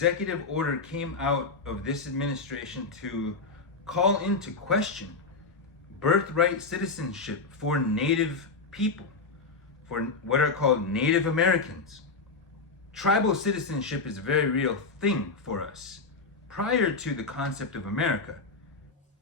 executive order came out of this administration to call into question birthright citizenship for Native people, for what are called Native Americans. Tribal citizenship is a very real thing for us prior to the concept of America.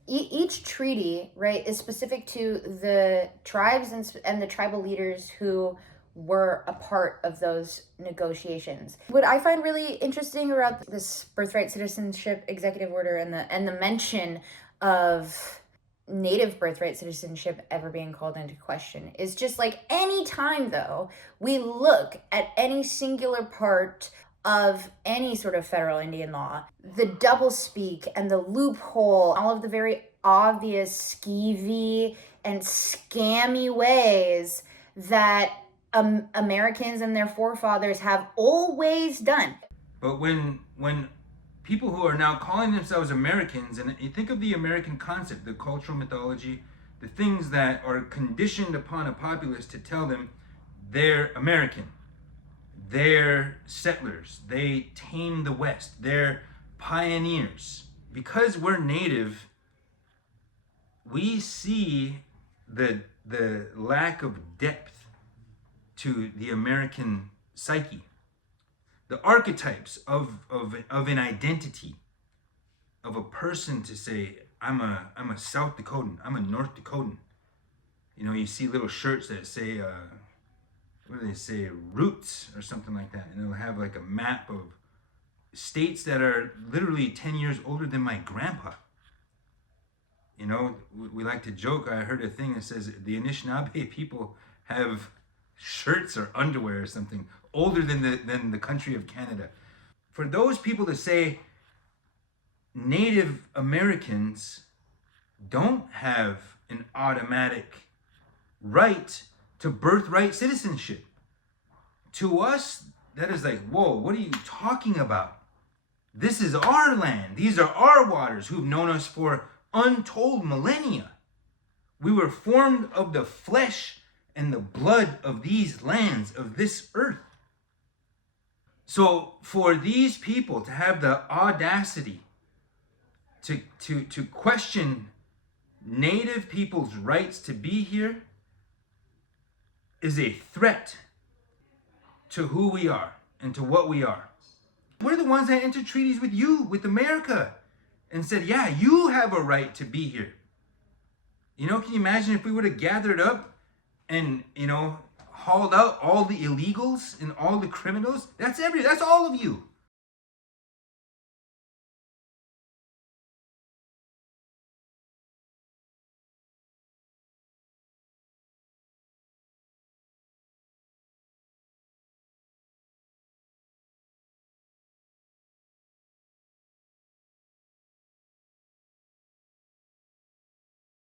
Each treaty, right, is specific to the tribes and the tribal leaders who were a part of those negotiations. What I find really interesting about this birthright citizenship executive order and the mention of native birthright citizenship ever being called into question is just like any time though we look at any singular part of any sort of federal Indian law, the doublespeak and the loophole, all of the very obvious skeevy and scammy ways that Americans and their forefathers have always done. But when people who are now calling themselves Americans, and you think of the American concept, the cultural mythology, the things that are conditioned upon a populace to tell them they're American, they're settlers, they tame the West, they're pioneers. Because we're native, we see the lack of depth to the American psyche. The archetypes of an identity, of a person to say, I'm a South Dakotan, I'm a North Dakotan. You know, you see little shirts that say, what do they say, roots or something like that. And it'll have like a map of states that are literally 10 years older than my grandpa. You know, we like to joke. I heard a thing that says the Anishinaabe people have shirts or underwear or something older than the country of Canada. For those people to say Native Americans don't have an automatic right to birthright citizenship, to us, that is like, whoa, what are you talking about? This is our land. These are our waters who've known us for untold millennia. We were formed of the flesh and the blood of these lands, of this earth. So for these people to have the audacity to question Native people's rights to be here is a threat to who we are and to what we are. We're the ones that entered treaties with you, with America, and said, yeah, you have a right to be here. You know, can you imagine if we would have gathered up and, you know, hauled out all the illegals and all the criminals? That's all of you.